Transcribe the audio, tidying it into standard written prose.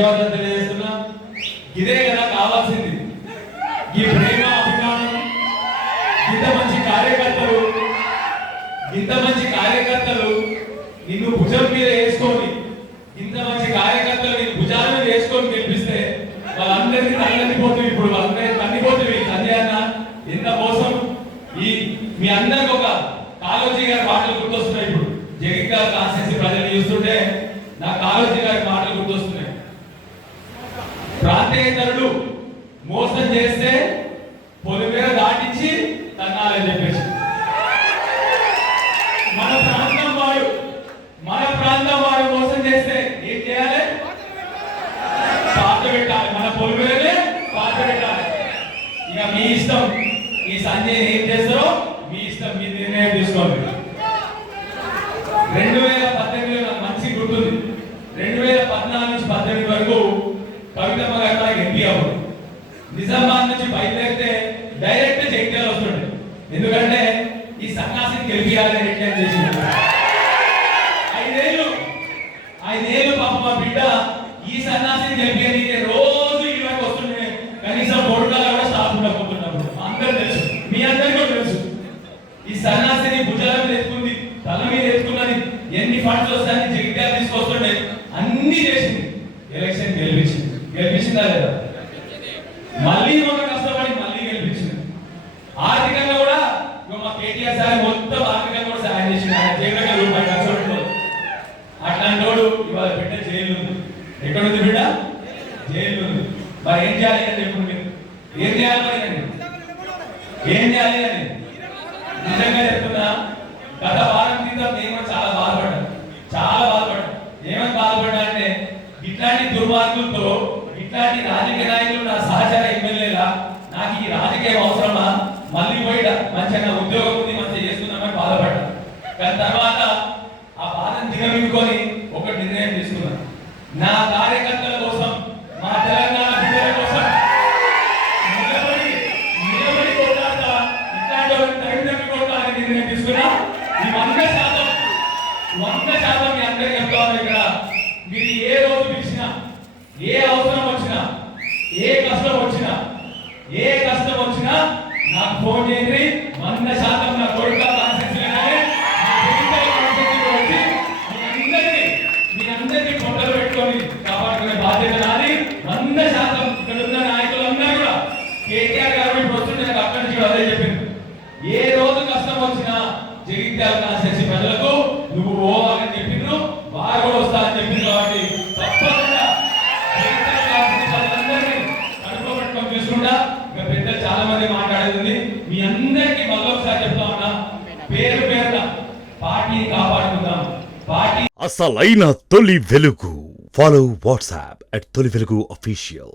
ధన్యవాదాలు తెలియజేస్తున్నా. ఇదే కదా కావాల్సింది, ఈ ప్రేమ అభిమానం. ఇంత మంచి కార్యకర్తలు నిన్ను భుజం మీద వేసుకొని, ఇంత మంచి కార్యకర్తలు నిన్ను భుజాల మీద వేసుకొని గెలిపిస్తే వాళ్ళందరికీ తల్లిపోతుంది. ఇప్పుడు వాళ్ళందరికీ తల్లిపోతుంది. సంజయ్ అన్న ఎంత మోసం. మీ అందరికి ఒక కాళోజీ గారి మాటలు గుర్తొస్తున్నాయి. ఇప్పుడు జగిత్యాల కాన్స్టిట్యూన్సీ ప్రజలు చూస్తుంటే నా కాళోజీ గారి మాటలు గుర్తొస్తున్నాయి. ప్రాంతేతరుడు మోసం చేస్తే పొలిమేర దాటించి తన్నాలని చెప్పేసి, మన ప్రాంతం వాడు మోసం చేస్తే ఏం చేయాలి? పాత పెట్టాలి. మన పొలిమేరనే పాత పెట్టాలి. ఇక మీ ఇష్టం. ఈ సంజయ్ ఏం చేస్తారో మీ ఇష్టం, మీ నిర్ణయం తీసుకోండి. 2018 నాకు మంచి గుర్తుంది. 2014 నుంచి 18 వరకు కవితమ్మ గారు ఎంపీ అవ్వదు. నిజామాబాద్ నుంచి బయలుదేరితే డైరెక్ట్ జగిత్యాల వస్తుండే. ఎందుకంటే ఈ సన్యాసిని గెలిపియాలని నిర్ణయం చేసింది. 5 ఏళ్ళు పాప మా బిడ్డ ఈ సన్యాసిని గెలిపి రోజు ఈ వరకు వస్తుండే. కనీసం బోర్డులలో కూడా స్టాఫ్ ఉండకపోతున్నప్పుడు అందరూ తెలుసు, మీ అందరికీ కూడా తెలుసు. ఈ సన్యాసిని భుజాల మీద ఎత్తుకుంది, తల మీద ఎత్తుకున్నది. ఎన్ని ఫండ్స్ వస్తాయని జగిత్యాల తీసుకొస్తుండే. అన్ని చేసింది. ఎలక్షన్ గెలిపించిందా లేదా? మళ్ళీ ఒక కష్టపడి మళ్ళీ గెలిపించింది. ఆర్థికంగా కూడా మా కేటీఆర్ సార్ మొత్తం ఆర్థికంగా కూడా సాయం చేసింది. ఆయన జగన్ రూపాయి ఖర్చు. అట్లాంటి వాడు ఇవాళ బిడ్డ జైలు ఉంది. ఎక్కడుంది బిడ్డ? జైలు ఉంది. మరి ఏం చేయాలి అని చెప్పండి. మీరు ఏం చేయాలి? ఏం చేయాలి అని నిజంగా చెప్తున్నా. గత వారం క్రితం నేను కూడా చాలా బాధపడ్డా. ఏమని బాధపడ్డా అంటే, ఇట్లాంటి దుర్మార్గులతో, ఇట్లాంటి రాజకీయ నాయకులు నా సహచర ఎమ్మెల్యేలా నాకు ఈ రాజకీయం అవసరమా? మళ్ళీ పోయి మంచిగా ఉద్యోగం ఉంది, మంచిగా చేస్తున్నామని బాధపడ్డా. కానీ తర్వాత ఆ బాధను దిగమింగుకొని ఒక నిర్ణయం తీసుకున్నా. నా కార్యకర్తల కోసం, మా తెలంగాణ బిడ్డల కోసం నిలబడి కొట్టాక ఇట్లాంటి తగిన కొట్టాలని నిర్ణయం తీసుకున్నా. ఈ 100% మీ అందరికీ చెప్తాను. ఇక్కడ మీరు ఏ రోజు పిలిచినా, ఏ అవసరం వచ్చినా, ఏ కష్టం వచ్చినా నాకు ఫోన్ చేయండి. 100% నా కొడుకు అందరినీ పొట్టలు పెట్టుకొని కాపాడుకునే బాధ్యత నాది. 100% ఇక్కడ ఉన్న నాయకులందరూ కూడా కేటీఆర్ గారు ఇప్పుడు వస్తుంటే నాకు అక్కడి నుంచి అదే చెప్పింది. ఏ రోజు కష్టం వచ్చినా జగిత్యాల కాన్స్టిట్యూన్సీ ప్రజలకు నువ్వు పోవాలని చెప్పిండ్రు, వారు కూడా వస్తారని చెప్పింది. కాబట్టి తప్పకుండా జగిత్యాల కాన్స్టిట్యూన్సీ ప్రజలందరినీ కనుక్కోబెట్టుకొని చూసుకుంటా. ఇంకా పెద్దలు చాలా మంది మాట్లాడేది. మీ అందరికీ మళ్ళొకసారి చెప్తా ఉన్నా, పేరున పార్టీని కాపాడుకుందాం. అసలైన తొలి వెలుగు. ఫాలో వాట్సాప్ @తొలి వెలుగు official.